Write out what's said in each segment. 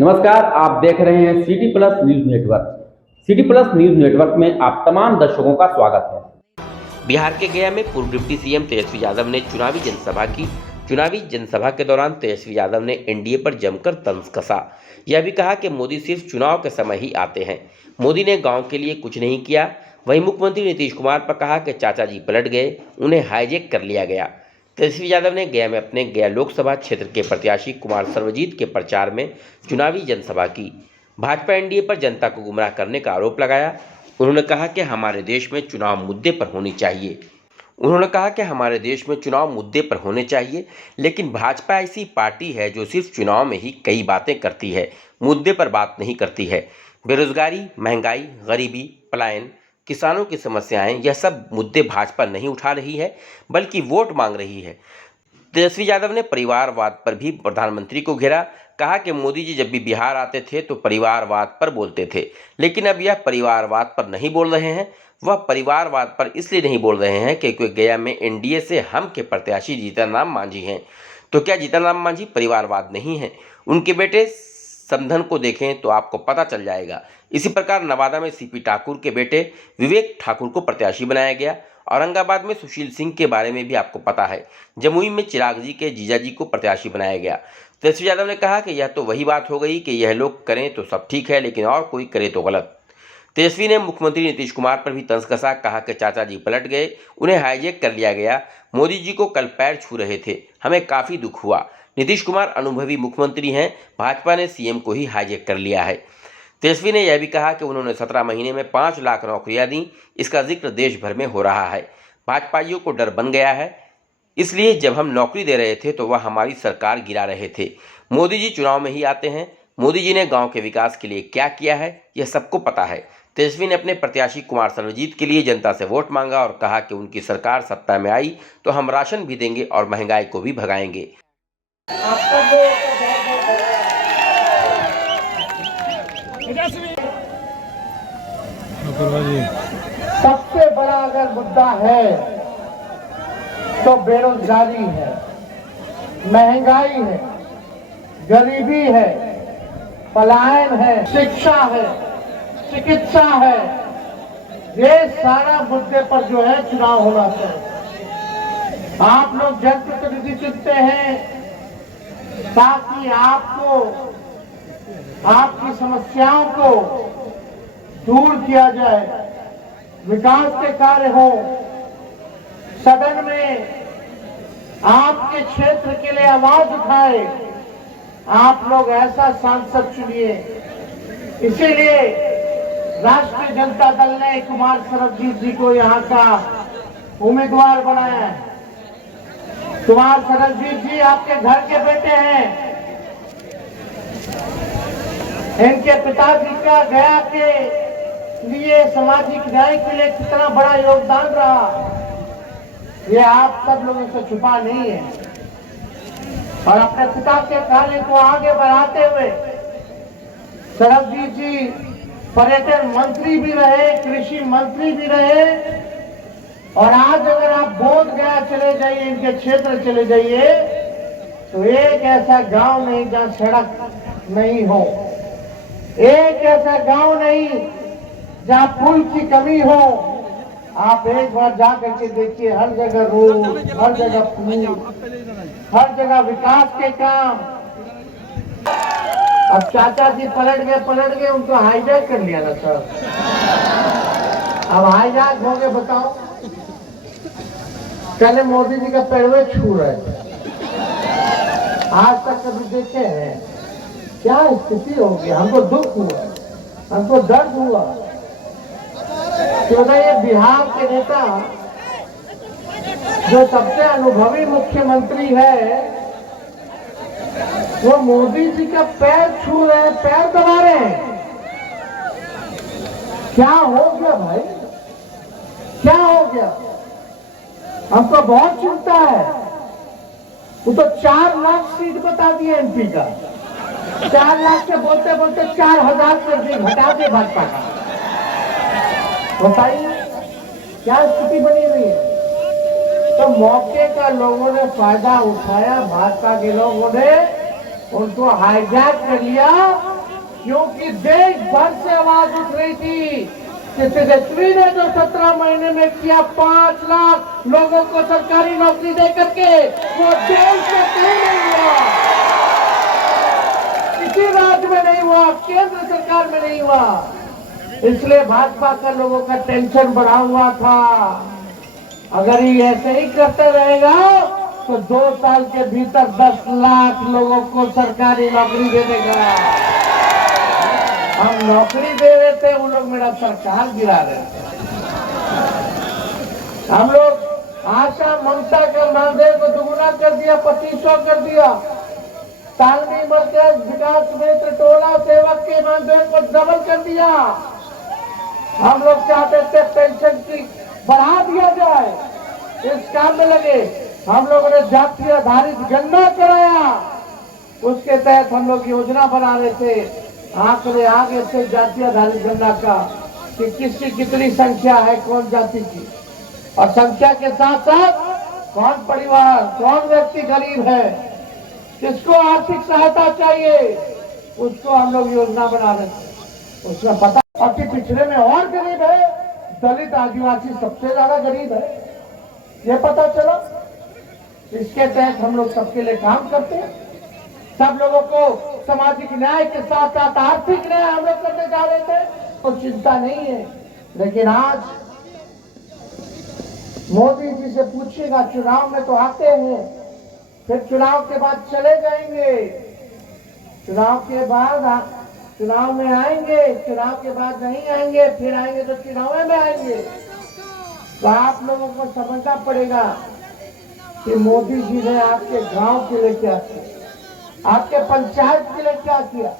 नमस्कार, आप देख रहे हैं city plus news network. City plus news network में आप तमाम दर्शकों का स्वागत है। बिहार के गया में पूर्व डिप्टी सीएम तेजस्वी यादव ने चुनावी जनसभा की। चुनावी जनसभा के दौरान तेजस्वी यादव ने एनडीए पर जमकर तंज कसा। यह भी कहा कि मोदी सिर्फ चुनाव के समय ही आते हैं। मोदी ने गांव के लिए कुछ नहीं किया। वहीं मुख्यमंत्री नीतीश कुमार पर कहा कि चाचा जी पलट गए, उन्हें हाईजैक कर लिया गया। तेजस्वी यादव ने गया में अपने गया लोकसभा क्षेत्र के प्रत्याशी कुमार सर्वजीत के प्रचार में चुनावी जनसभा की। भाजपा एनडीए पर जनता को गुमराह करने का आरोप लगाया। उन्होंने कहा कि हमारे देश में चुनाव मुद्दे पर होने चाहिए। लेकिन भाजपा ऐसी पार्टी है जो सिर्फ चुनाव में ही कई बातें करती है, मुद्दे पर बात नहीं करती है। बेरोजगारी, महंगाई, गरीबी, पलायन, किसानों की समस्याएं, यह सब मुद्दे भाजपा नहीं उठा रही है बल्कि वोट मांग रही है। तेजस्वी यादव ने परिवारवाद पर भी प्रधानमंत्री को घेरा। कहा कि मोदी जी जब भी बिहार आते थे तो परिवारवाद पर बोलते थे, लेकिन अब यह परिवारवाद पर नहीं बोल रहे हैं। वह परिवारवाद पर इसलिए नहीं बोल रहे हैं क्योंकि गया में एनडीए से हम के प्रत्याशी जीतन राम मांझी हैं। तो क्या जीतन राम मांझी परिवारवाद नहीं है? उनके बेटे समधन को देखें तो आपको पता चल जाएगा। इसी प्रकार नवादा में सीपी ठाकुर के बेटे विवेक ठाकुर को प्रत्याशी बनाया गया। औरंगाबाद में सुशील सिंह के बारे में भी आपको पता है। जमुई में चिराग जी के जीजाजी को प्रत्याशी बनाया गया। तेजस्वी यादव ने कहा कि यह तो वही बात हो गई कि यह लोग करें तो सब ठीक है, लेकिन और कोई करे तो गलत। तेजस्वी ने मुख्यमंत्री नीतीश कुमार पर भी तंज कसा। कहा कि चाचा जी पलट गए, उन्हें हाईजैक कर लिया गया। मोदी जी को कल पैर छू रहे थे, हमें काफ़ी दुख हुआ। नीतीश कुमार अनुभवी मुख्यमंत्री हैं, भाजपा ने सीएम को ही हाईजैक कर लिया है। तेजस्वी ने यह भी कहा कि उन्होंने 17 महीने में 5 लाख नौकरियां दी। इसका जिक्र देश भर में हो रहा है। भाजपाइयों को डर बन गया है, इसलिए जब हम नौकरी दे रहे थे तो वह हमारी सरकार गिरा रहे थे। मोदी जी चुनाव में ही आते हैं। मोदी जी ने गांव के विकास के लिए क्या किया है यह सबको पता है। तेजस्वी ने अपने प्रत्याशी कुमार सर्वजीत के लिए जनता से वोट मांगा और कहा कि उनकी सरकार सत्ता में आई तो हम राशन भी देंगे और महंगाई को भी भगाएंगे। सबसे बड़ा अगर मुद्दा है तो बेरोजगारी है, महंगाई है, गरीबी है, पलायन है, शिक्षा है, चिकित्सा है। ये सारा मुद्दे पर जो है चुनाव होना चाहिए। आप लोग जनप्रतिनिधि चुनते हैं ताकि आपको आपकी समस्याओं को दूर किया जाए, विकास के कार्य हो। सदन में आपके क्षेत्र के लिए आवाज उठाए। आप लोग ऐसा सांसद चुनिए। इसीलिए राष्ट्रीय जनता दल ने कुमार सर्वजीत जी को यहाँ का उम्मीदवार बनाया है। कुमार सर्वजीत जी आपके घर के बेटे हैं। इनके पिताजी का गया के लिए सामाजिक न्याय के लिए कितना बड़ा योगदान रहा, ये आप सब लोगों से छुपा नहीं है। और अपने पिता के कार्य को आगे बढ़ाते हुए सर्वजीत जी पर्यटन मंत्री भी रहे, कृषि मंत्री भी रहे। और आज अगर आप बोध गया चले जाइए, इनके क्षेत्र चले जाइए, तो एक ऐसा गांव नहीं जहां सड़क नहीं हो, एक ऐसा गांव नहीं जहां पुल की कमी हो। आप एक बार जा करके देखिए, हर जगह रोड, हर जगह पुल, हर जगह विकास के काम। अब चाचा जी पलट गए, उनको हाईजैक कर लिया ना सर। अब हाईजैक हो गए, बताओ। पहले मोदी जी का पैरवे छू रहे थे, आज तक कभी देखे हैं? क्या स्थिति होगी? हमको दुख हुआ, हमको दर्द हुआ। क्योंकि ये बिहार के नेता जो सबसे अनुभवी मुख्यमंत्री है, वो मोदी जी का पैर छू रहे हैं, पैर दबा रहे हैं। क्या हो गया भाई? क्या हो गया? हमको बहुत चिंता है। वो तो 4 लाख सीट बता दिए एमपी का। 4 लाख से बोलते बोलते 4000 कर दी, घटा दे भाजपा का। बताइए क्या स्थिति बनी हुई है? तो मौके का लोगों ने फायदा उठाया, भाजपा के लोगों ने उनको हाईजैक कर लिया क्योंकि देश भर से आवाज उठ रही थी कि तेजस्वी ने जो 17 महीने में किया 5 लाख लोगों को सरकारी नौकरी दे करके, वो देश में कहीं नहीं हुआ, किसी राज्य में नहीं हुआ, केंद्र सरकार में नहीं हुआ। इसलिए भाजपा का लोगों का टेंशन बढ़ा हुआ था। अगर ये ऐसे ही करते रहेगा तो 2 साल के भीतर 10 लाख लोगों को सरकारी नौकरी दे देगा। हम नौकरी दे रहे थे, उन लोग मेरा सरकार गिरा रहे थे। हम लोग आशा ममता का मानदेय को दुगुना कर दिया, 2500 कर दिया। तालमी मरकज विकास मित्र टोला सेवक के मानदेय को डबल कर दिया। हम लोग चाहते थे पेंशन की बढ़ा दिया जाए, इस काम में लगे। हम लोगों ने जाति आधारित गणना कराया, उसके तहत हम लोग योजना बना रहे थे। आंकड़े आगे से जाति आधारित गणना का कि किसकी कितनी संख्या है, कौन जाति की, और संख्या के साथ साथ कौन परिवार, कौन व्यक्ति गरीब है, किसको आर्थिक सहायता चाहिए, उसको हम लोग योजना बना रहे थे। उसमें पता और कि पिछड़े में और गरीब है, दलित आदिवासी सबसे ज्यादा गरीब है, ये पता चला। इसके तहत हम लोग सबके लिए काम करते हैं। सब लोगों को सामाजिक न्याय के साथ साथ आर्थिक न्याय हम लोग करने जा रहे थे, तो चिंता नहीं है। लेकिन आज मोदी जी से पूछिएगा, चुनाव में तो आते हैं, फिर चुनाव के बाद चले जाएंगे, चुनाव के बाद चुनाव में आएंगे, चुनाव के बाद नहीं आएंगे, फिर आएंगे तो चुनाव में आएंगे। तो आप लोगों को समझना पड़ेगा कि मोदी जी ने आपके गांव के लिए क्या किया, आपके पंचायत के लिए क्या किया,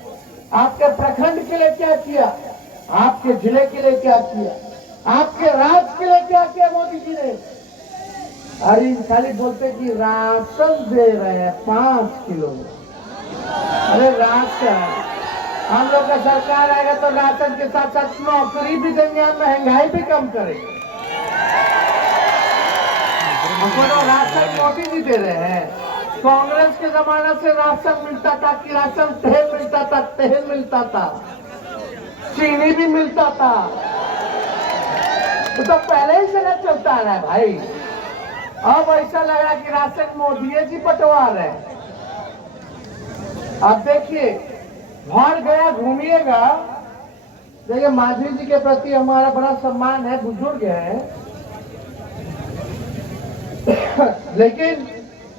आपके प्रखंड के लिए क्या किया, आपके जिले के लिए क्या किया, आपके राज्य के लिए क्या किया मोदी जी ने। अरे खाली बोलते कि राशन दे रहे हैं 5 किलो। अरे राशन, हम लोग का सरकार आएगा तो राशन के साथ साथ नौकरी भी देंगे, महंगाई भी कम करेंगे। हमको तो राशन मोदी जी दे रहे हैं। कांग्रेस के जमाने से राशन मिलता था कि राशन तेल मिलता था, तेल मिलता था, चीनी भी मिलता था, तो पहले ही से चलता रहा है भाई। अब ऐसा लग रहा कि राशन मोदी जी बंटवा रहे हैं। अब देखिए, भर गया घूमिएगा, देखिए मांझी जी के प्रति हमारा बड़ा सम्मान है, बुजुर्ग है, लेकिन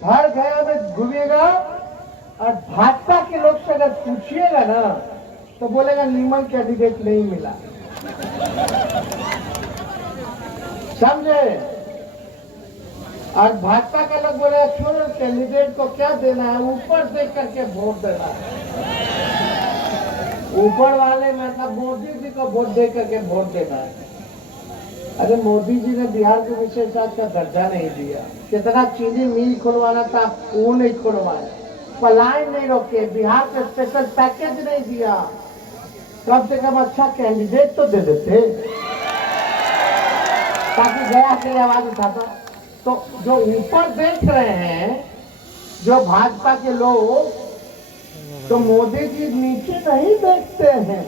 हर गया में घूमिएगा और भाजपा के लोग से अगर पूछिएगा ना तो बोलेगा नीमन कैंडिडेट नहीं मिला। समझे? और भाजपा का लोग बोले छोड़ो, कैंडिडेट को क्या देना है, ऊपर देख करके वोट देना है। ऊपर वाले मतलब मोदी जी को वोट दे करके वोट देना है। अरे मोदी जी ने बिहार को विशेष का दर्जा नहीं दिया, कितना चीनी मिल खुलवाना था वो नहीं खुलवाया, पलायन नहीं रोके, बिहार को स्पेशल पैकेज नहीं दिया, कम से कम अच्छा कैंडिडेट तो दे देते ताकि गया के लिए आवाज उठाता। तो जो ऊपर देख रहे हैं जो भाजपा के लोग, तो मोदी जी नीचे नहीं देखते हैं,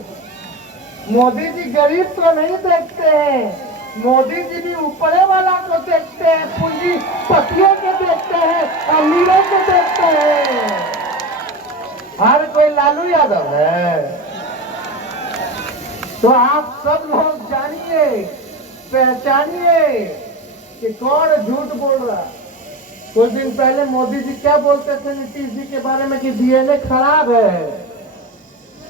मोदी जी गरीब को नहीं देखते हैं, मोदी जी भी ऊपरे वाला को देखते हैं, पूंजीपतियों को देखते हैं, अमीरों को देखते हैं। हर कोई लालू यादव है। तो आप सब लोग जानिए, पहचानिए कि कौन झूठ बोल रहा है। कुछ दिन पहले मोदी जी क्या बोलते थे नीतीश जी के बारे में कि डीएनए खराब है।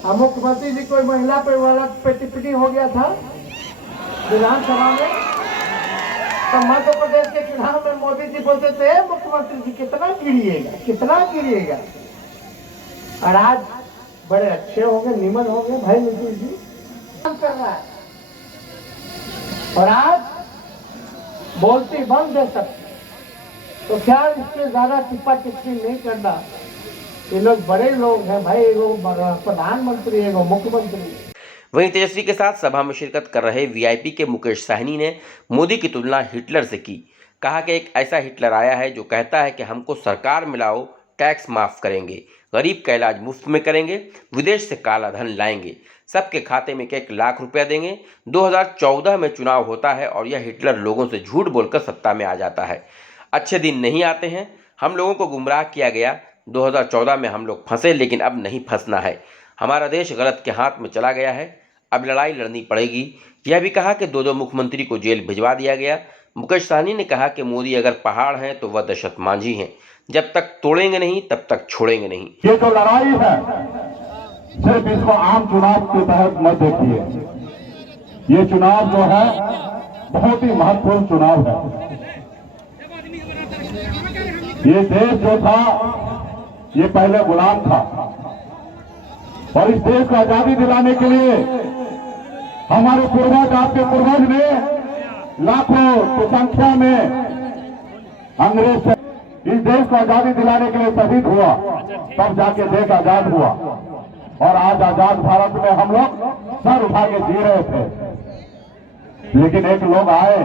मुख्यमंत्री जी कोई महिला पे वाला पिटी हो गया था विधानसभा में, तो मध्य प्रदेश के चुनाव में मोदी जी बोलते थे मुख्यमंत्री जी कितना गिरिएगा, कितना गिरिएगा। और आज बड़े अच्छे हो गए, निमन हो गए भाई, नीतीश जी काम कर रहा है और आज बोलती बंद है सब। तो क्या इससे ज्यादा टिप्पा टिप्पणी नहीं करना। ये लोग बड़े लोग हैं भाई, वो प्रधानमंत्री है, वो मुख्यमंत्री। वहीं तेजस्वी के साथ सभा में शिरकत कर रहे वीआईपी के मुकेश सहनी ने मोदी की तुलना हिटलर से की। कहा कि एक ऐसा हिटलर आया है जो कहता है कि हमको सरकार मिलाओ, टैक्स माफ करेंगे। गरीब का इलाज मुफ्त में करेंगे, विदेश से काला धन लाएंगे, सबके खाते में 1 लाख रुपया देंगे। 2014 में चुनाव होता है और यह हिटलर लोगों से झूठ बोलकर सत्ता में आ जाता है। अच्छे दिन नहीं आते हैं, हम लोगों को गुमराह किया गया। 2014 में हम लोग फंसे, लेकिन अब नहीं फंसना है। हमारा देश गलत के हाथ में चला गया है, अब लड़ाई लड़नी पड़ेगी। यह भी कहा कि 2 मुख्यमंत्री को जेल भिजवा दिया गया। मुकेश सहनी ने कहा कि मोदी अगर पहाड़ हैं तो वह दशरथ मांझी हैं, जब तक तोड़ेंगे नहीं तब तक छोड़ेंगे नहीं। ये जो लड़ाई है सिर्फ इसको आम चुनाव के तहत मत देखिए, ये चुनाव जो है बहुत ही महत्वपूर्ण चुनाव है। ये देश जो था ये पहले गुलाम था और इस देश को आजादी दिलाने के लिए हमारे पूर्वज, आपके पूर्वज ने लाखों की संख्या में अंग्रेज से इस देश को आजादी दिलाने के लिए शहीद हुआ, तब जाके देश आजाद हुआ। और आज आजाद भारत में हम लोग सर उठा के जी रहे थे, लेकिन एक लोग आए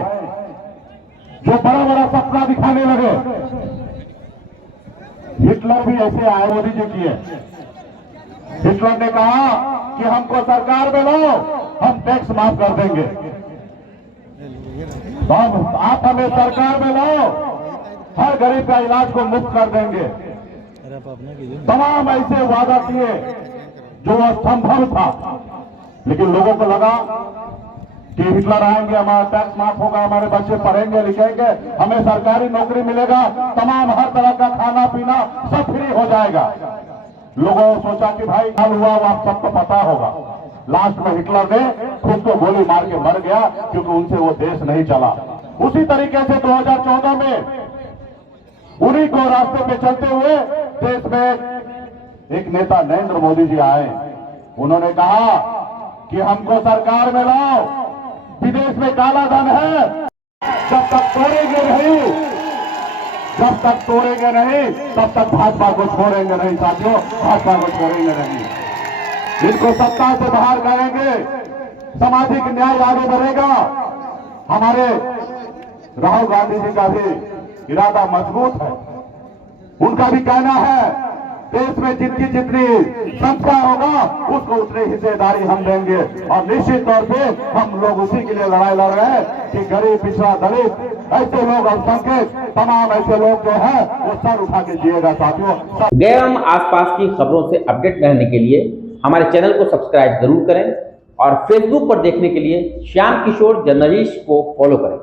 जो बड़ा बड़ा सपना दिखाने लगे। हिटलर भी ऐसे आए, मोदी जी किए। हिटलर ने कहा कि हमको सरकार में लो, हम टैक्स माफ कर देंगे। तो आप हमें सरकार में लो, हर गरीब का इलाज को मुफ्त कर देंगे। तमाम ऐसे वादा किए जो असंभव था, लेकिन लोगों को लगा कि हिटलर आएंगे, हमारा टैक्स माफ होगा, हमारे बच्चे पढ़ेंगे लिखेंगे, हमें सरकारी नौकरी मिलेगा, तमाम हर तरह का खाना पीना सब फ्री हो जाएगा। लोगों ने सोचा कि भाई हाल हुआ वो आप सबको पता होगा। लास्ट में हिटलर ने खुद को गोली मार के मर गया, क्योंकि उनसे वो देश नहीं चला। उसी तरीके से 2014 में उन्हीं को रास्ते पे चलते हुए देश में एक नेता नरेंद्र मोदी जी आए। उन्होंने कहा कि हमको सरकार में लाओ, विदेश में काला धन है, जब तक तोड़ेंगे नहीं, जब तक तोड़ेंगे नहीं तब तक भाजपा को छोड़ेंगे नहीं। साथियों, भाजपा को छोड़ेंगे नहीं, इनको सत्ता से बाहर करेंगे, सामाजिक न्याय आगे बढ़ेगा। हमारे राहुल गांधी जी का भी इरादा मजबूत है। उनका भी कहना है देश में जितनी जितनी संख्या होगा उसको उतनी हिस्सेदारी हम देंगे, और निश्चित तौर पे हम लोग उसी के लिए लड़ाई लड़ रहे हैं कि गरीब, पिछड़ा, दलित, ऐसे लोग, अल्पसंख्यक, तमाम ऐसे लोग जो है वो सर उठा के जिएगा। साथियों, गए हम आसपास की खबरों से अपडेट रहने के लिए हमारे चैनल को सब्सक्राइब जरूर करें और फेसबुक पर देखने के लिए श्याम किशोर जर्नलिस्ट को फॉलो करें।